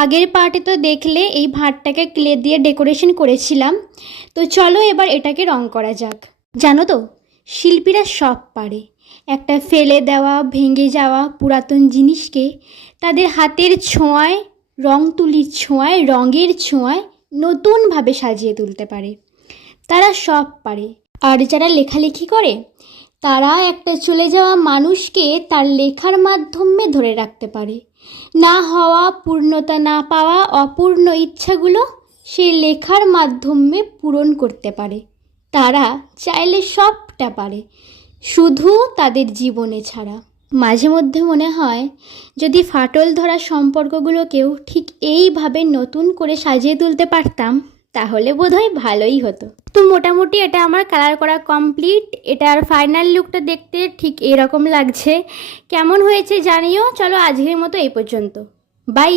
আগের পার্টে তো দেখলে এই ভাঁড়টাকে ক্লে দিয়ে ডেকোরেশন করেছিলাম। তো চলো এবার এটাকে রং করা যাক। জানো তো, শিল্পীরা সব পারে একটা ফেলে দেওয়া ভেঙে যাওয়া পুরাতন জিনিসকে তাদের হাতের ছোঁয়ায়, রং তুলির ছোঁয়ায়, রঙের ছোঁয়ায় নতুনভাবে সাজিয়ে তুলতে পারে। তারা সব পারে। আর যারা লেখালেখি করে তারা একটা চলে যাওয়া মানুষকে তার লেখার মাধ্যমে ধরে রাখতে পারে। না হওয়া, পূর্ণতা না পাওয়া অপূর্ণ ইচ্ছাগুলো সেই লেখার মাধ্যমে পূরণ করতে পারে। তারা চাইলে সবটা পারে, শুধু তাদের জীবনে ছাড়া। মাঝে মধ্যে মনে হয় যদি ফাটল ধরা সম্পর্কগুলোকেও ঠিক এইভাবে নতুন করে সাজিয়ে তুলতে পারতাম তাহলে বোধহয় ভালোই হতো। তো মোটামুটি এটা আমার কালার করা কমপ্লিট। এটার ফাইনাল লুকটা দেখতে ঠিক এরকম লাগছে। কেমন হয়েছে জানিও। চলো আজকের মতো এই পর্যন্ত, বাই।